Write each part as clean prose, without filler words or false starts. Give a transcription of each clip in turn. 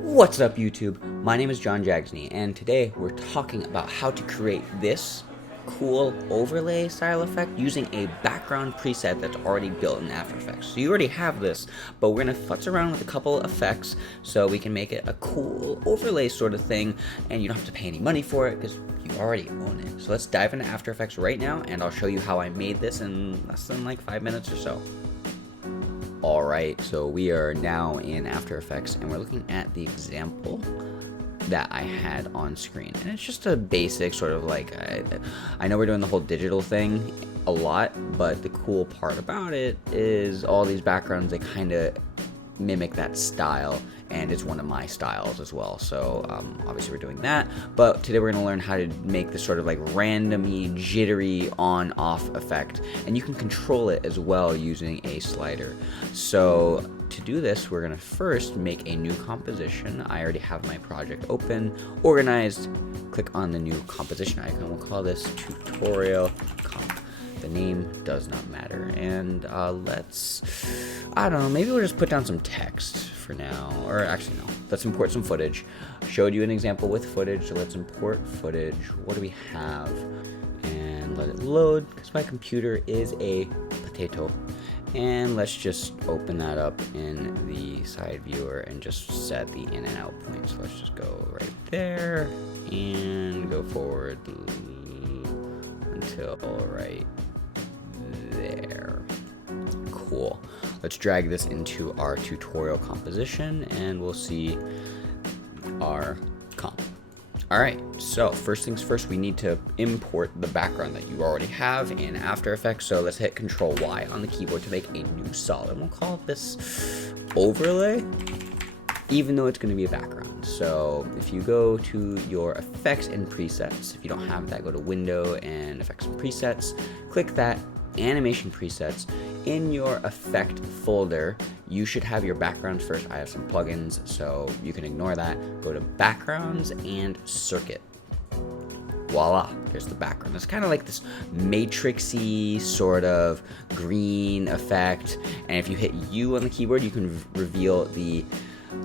What's up YouTube? My name is Jags, and today we're talking about how to create this cool overlay style effect using a background preset that's already built in After Effects. So you already have this, but we're gonna futz around with a couple effects so we can make it a cool overlay sort of thing, and you don't have to pay any money for it because you already own it. So let's dive into After Effects right now, and I'll show you how I made this in less than like 5 minutes or so. Alright, so we are now in After Effects and we're looking at the example that I had on screen. And it's just a basic sort of like, I know we're doing the whole digital thing a lot, but the cool part about it is all these backgrounds, they kind of mimic that style, and it's one of my styles as well. So obviously we're doing that, but today we're going to learn how to make this sort of like randomy, jittery on-off effect, and you can control it as well using a slider. So to do this, we're going to first make a new composition. I already have my project open, organized. Click on the new composition icon. We'll call this tutorial comp. The name does not matter, and let's, I don't know, maybe we'll just put down some text for now, or actually no, let's import some footage. Showed you an example with footage, so let's import footage. What do we have? And let it load, because my computer is a potato. And let's just open that up in the side viewer and just set the in and out point. So let's just go right there and go forward until right there. Cool. Let's drag this into our tutorial composition and we'll see our comp. Alright, so first things first, we need to import the background that you already have in After Effects. So let's hit Control Y on the keyboard to make a new solid. We'll call this overlay, even though it's going to be a background. So if you go to your effects and presets, if you don't have that, go to Window and Effects and Presets, click that, animation presets. In your effect folder, you should have your backgrounds first. I have some plugins, so you can ignore that. Go to backgrounds and circuit. Voila, there's the background. It's kind of like this matrixy sort of green effect. And if you hit U on the keyboard, you can reveal the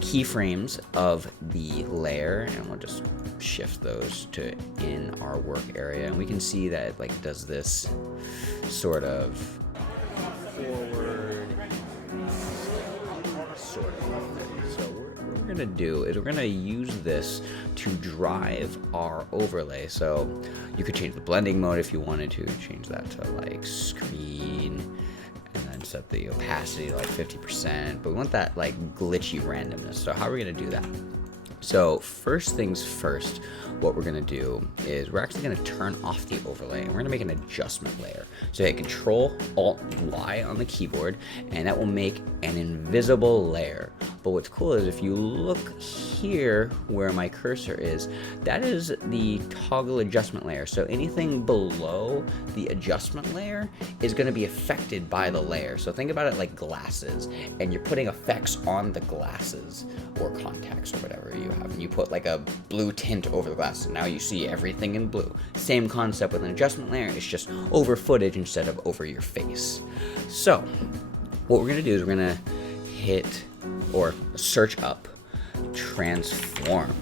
keyframes of the layer, and we'll just shift those to in our work area, and we can see that it like does this sort of forward sort of thing. So what we're gonna do is we're gonna use this to drive our overlay. So you could change the blending mode if you wanted to, change that to like screen, and then set the opacity to like 50%, but we want that like glitchy randomness. So how are we gonna do that? So first things first, what we're gonna do is we're actually gonna turn off the overlay and we're gonna make an adjustment layer. So hit Control Alt Y on the keyboard, and that will make an invisible layer. But what's cool is if you look here where my cursor is, that is the toggle adjustment layer. So anything below the adjustment layer is going to be affected by the layer. So think about it like glasses, and you're putting effects on the glasses or contacts or whatever you have. And you put like a blue tint over the glasses. Now you see everything in blue. Same concept with an adjustment layer. It's just over footage instead of over your face. So what we're going to do is we're going to hit or search up transform,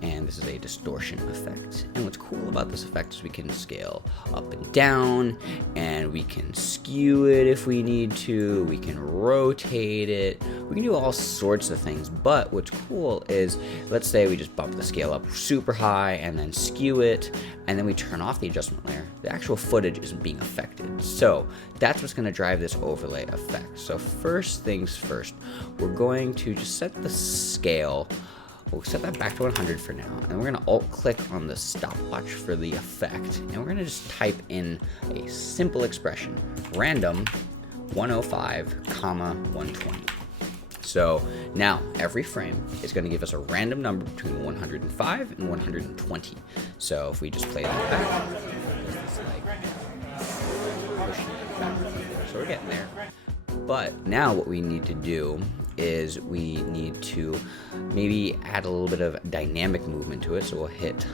and this is a distortion effect. And what's cool about this effect is we can scale up and down, and we can skew it if we need to, we can rotate it, we can do all sorts of things. But what's cool is, let's say we just bump the scale up super high and then skew it, and then we turn off the adjustment layer, the actual footage isn't being affected. So that's what's going to drive this overlay effect. So first things first, we're going to just set the scale. We'll set that back to 100 for now, and we're going to alt-click on the stopwatch for the effect, and we're going to just type in a simple expression, random 105, 120. So now every frame is going to give us a random number between 105 and 120. So if we just play that back, it's like pushing it back. So we're getting there. But now what we need to do is we need to maybe add a little bit of dynamic movement to it. So we'll hit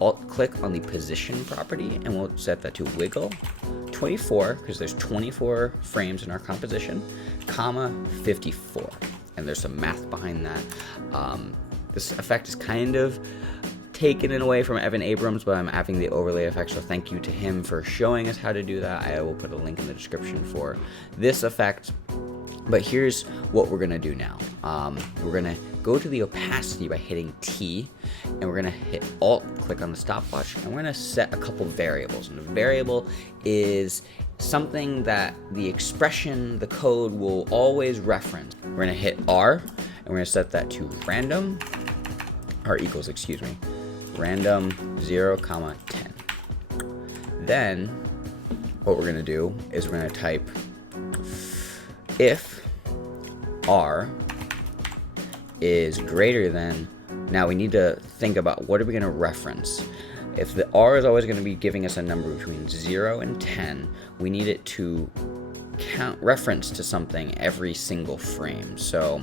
Alt click on the position property and we'll set that to wiggle 24, because there's 24 frames in our composition, comma 54. and there's some math behind that. This effect is kind of taken it away from Evan Abrams, but I'm adding the overlay effect, so thank you to him for showing us how to do that. I will put a link in the description for this effect. But here's what we're gonna do now. We're gonna go to the opacity by hitting T, and we're gonna hit Alt, click on the stopwatch, and we're gonna set a couple variables. And the variable is something that the expression, the code will always reference. We're gonna hit R, and we're gonna set that to random, or equals, excuse me, random 0, 10. Then what we're gonna do is we're gonna type if R is greater than, now we need to think about what are we going to reference. If the R is always going to be giving us a number between 0 and 10, we need it to reference to something every single frame. So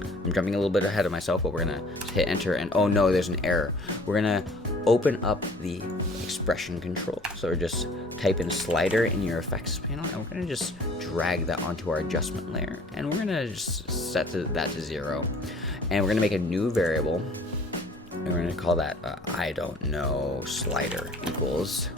I'm jumping a little bit ahead of myself, but we're going to hit enter, and oh no, there's an error. We're going to open up the expression control. So we're just type in slider in your effects panel, and we're going to just drag that onto our adjustment layer, and we're going to just set that to 0, and we're going to make a new variable, and we're going to call that I don't know slider equals,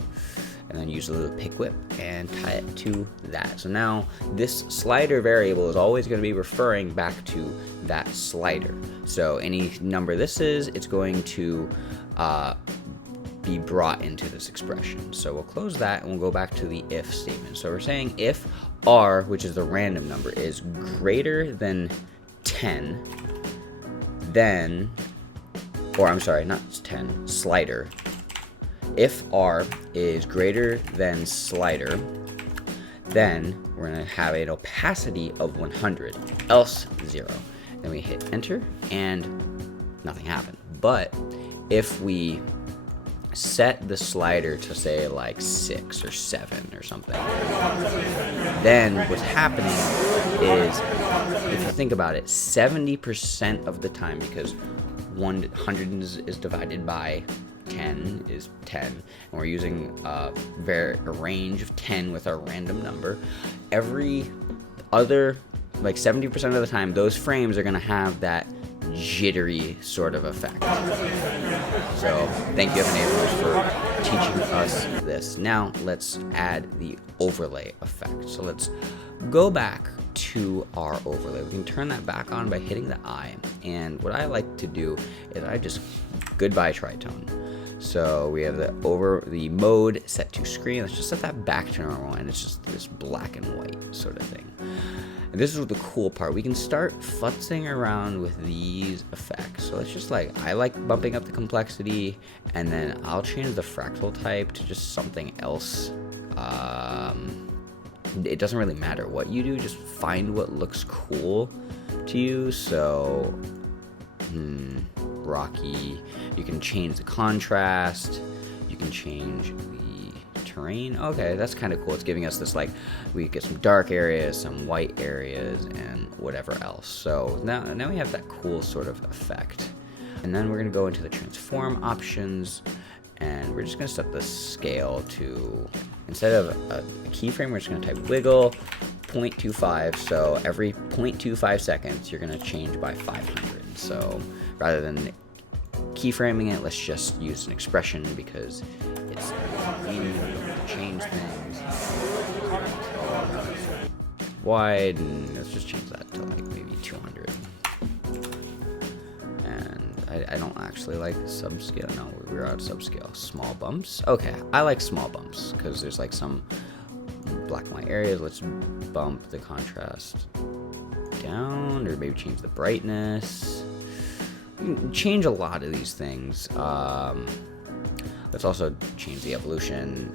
and then use a little pick whip and tie it to that. So now this slider variable is always going to be referring back to that slider. So any number this is, it's going to be brought into this expression. So we'll close that and we'll go back to the if statement. So we're saying if R, which is the random number, is greater than 10, then, or I'm sorry, not 10, slider. If R is greater than slider, then we're going to have an opacity of 100, else 0. Then we hit enter and nothing happened. But if we set the slider to say like 6 or 7 or something, then what's happening is, if you think about it, 70% of the time, because 100 is divided by 10 is 10, and we're using a range of 10 with our random number, every other, like 70% of the time, those frames are going to have that jittery sort of effect. So thank you, Evan Abrams, for teaching us this. Now let's add the overlay effect. So let's go back to our overlay. We can turn that back on by hitting the I, and what I like to do is I just goodbye tritone. So we have the mode set to screen. Let's just set that back to normal, and it's just this black and white sort of thing. And this is the cool part. We can start futzing around with these effects. So it's just like, I like bumping up the complexity, and then I'll change the fractal type to just something else. It doesn't really matter what you do, just find what looks cool to you. So rocky, you can change the contrast, you can change the terrain. Okay, that's kind of cool. It's giving us this, like, we get some dark areas, some white areas, and whatever else. So now we have that cool sort of effect. And then we're going to go into the transform options, and we're just going to set the scale to, instead of a keyframe, we're just going to type wiggle 0.25. So every 0.25 seconds, you're going to change by 500. So rather than keyframing it, let's just use an expression because it's convenient to change things. Wide, and let's just change that to like maybe 200. And I don't actually like subscale. No, we're out of subscale. Small bumps. Okay, I like small bumps because there's like some black and white areas. Let's bump the contrast down, or maybe change the brightness. You can change a lot of these things. Let's also change the evolution.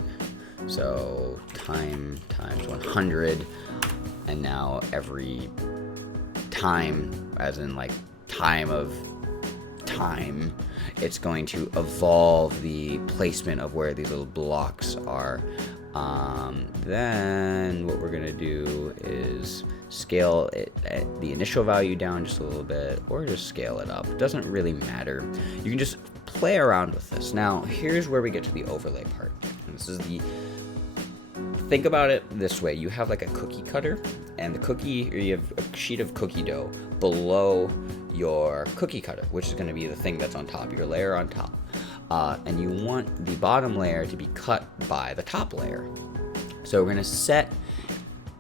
So time times 100, and now every time, as in like time of time, it's going to evolve the placement of where these little blocks are. Then what we're gonna do is scale it at the initial value down just a little bit, or just scale it up. It doesn't really matter. You can just play around with this. Now here's where we get to the overlay part, and this is the think about it this way. You have like a cookie cutter, and the cookie, or you have a sheet of cookie dough below your cookie cutter, which is going to be the thing that's on top, your layer on top. And you want the bottom layer to be cut by the top layer. So we're going to set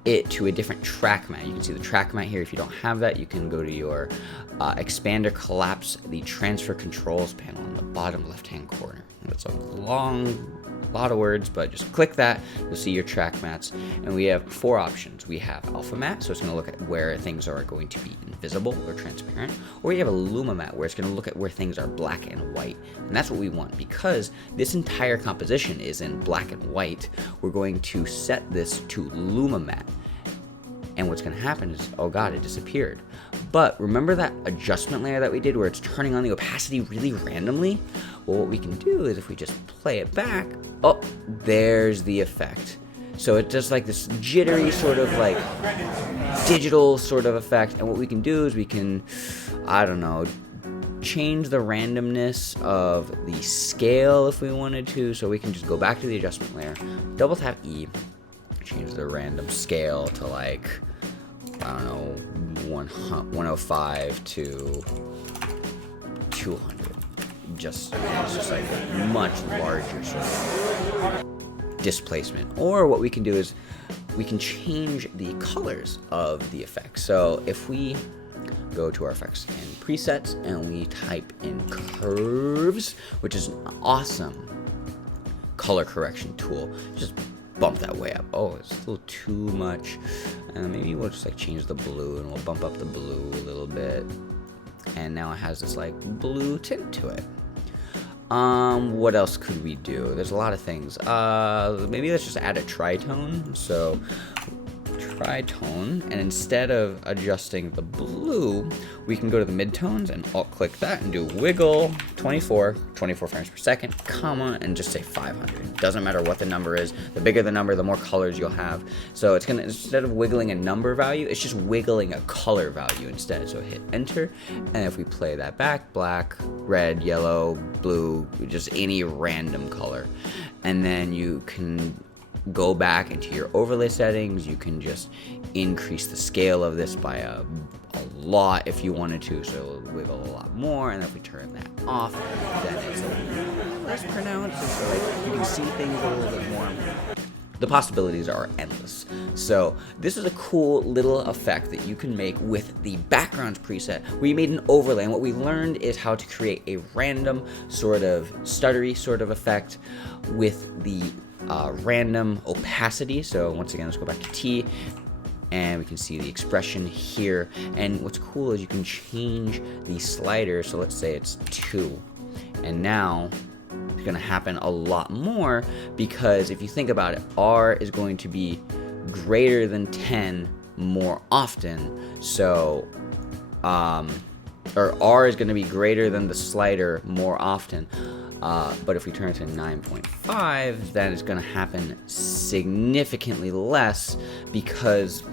it to a different track mat. You can see the track mat here. If you don't have that, you can go to your expander, collapse the transfer controls panel in the bottom left hand corner. That's a lot of words, but just click that. You'll see your track mats, and we have 4 options. We have alpha mat, so it's going to look at where things are going to be invisible or transparent, or you have a luma mat, where it's going to look at where things are black and white. And that's what we want, because this entire composition is in black and white. We're going to set this to luma mat, and what's going to happen is, oh god, it disappeared. But remember that adjustment layer that we did where it's turning on the opacity really randomly? Well, what we can do is if we just play it back, oh, there's the effect. So it does like this jittery sort of like digital sort of effect. And what we can do is we can, I don't know, change the randomness of the scale if we wanted to. So we can just go back to the adjustment layer, double tap E, change the random scale to like, I don't know, 105 to 200. It's just like a much larger sort of displacement. Or what we can do is we can change the colors of the effect. So if we go to our effects and presets and we type in curves, which is an awesome color correction tool, just bump that way up. Oh, it's a little too much. Maybe we'll just like change the blue, and we'll bump up the blue a little bit. And now it has this like blue tint to it. What else could we do? There's a lot of things. Maybe let's just add a tritone. So tritone, and instead of adjusting the blue, we can go to the midtones and alt click that and do wiggle 24 frames per second, comma, and just say 500. Doesn't matter what the number is. The bigger the number, the more colors you'll have. So it's gonna, instead of wiggling a number value, it's just wiggling a color value instead. So hit enter, and if we play that back, black, red, yellow, blue, just any random color. And then you can go back into your overlay settings. You can just increase the scale of this by a lot if you wanted to, so it'll wiggle a lot more. And if we turn that off, then it's a little less pronounced, and so like you can see things a little bit more. The possibilities are endless. So this is a cool little effect that you can make with the backgrounds preset. We made an overlay, and what we learned is how to create a random sort of stuttery sort of effect with the random opacity. So once again, let's go back to T, and we can see the expression here. And what's cool is you can change the slider. So let's say it's 2, and now it's going to happen a lot more, because if you think about it, R is going to be greater than 10 more often. So or R is going to be greater than the slider more often. But if we turn it to 9.5, then it's going to happen significantly less, because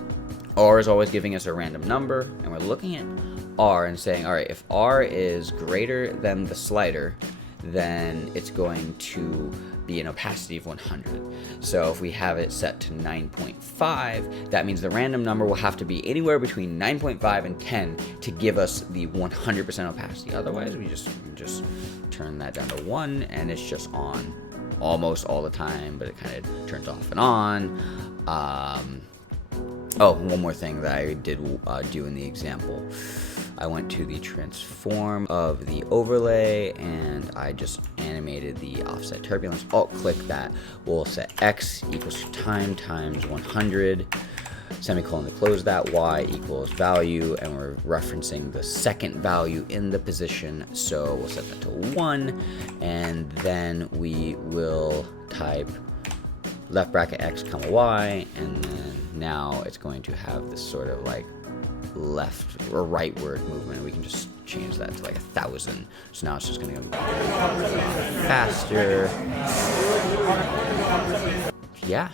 R is always giving us a random number, and we're looking at R and saying, all right, if R is greater than the slider, then it's going to be an opacity of 100. So if we have it set to 9.5, that means the random number will have to be anywhere between 9.5 and 10 to give us the 100% opacity. Otherwise, we just turn that down to 1, and it's just on almost all the time, but it kind of turns off and on. Oh, one more thing that I did do in the example. I went to the transform of the overlay, and I just animated the offset turbulence. Alt click that. We'll set X equals to time times 100, semicolon to close that, Y equals value, and we're referencing the second value in the position. So we'll set that to 1, and then we will type left bracket X comma Y, and then now it's going to have this sort of like left or rightward movement. We can just change that to like 1,000. So now it's just going to go faster. Yeah,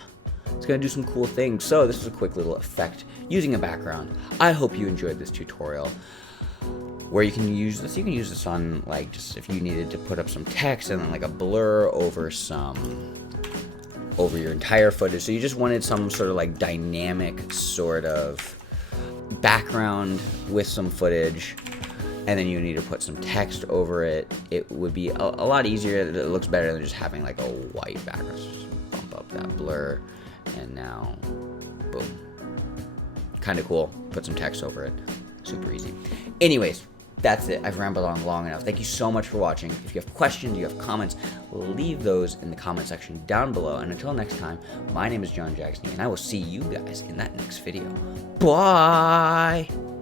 it's going to do some cool things. So this is a quick little effect using a background. I hope you enjoyed this tutorial. Where you can use this on like just if you needed to put up some text and then like a blur over some over your entire footage. So you just wanted some sort of like dynamic sort of background with some footage, and then you need to put some text over it. It would be a lot easier. It looks better than just having like a white background. So just bump up that blur, and now, boom. Kind of cool. Put some text over it. Super easy. Anyways, that's it. I've rambled on long enough. Thank you so much for watching. If you have questions, you have comments, leave those in the comment section down below. And until next time, my name is John Jags, and I will see you guys in that next video. Bye!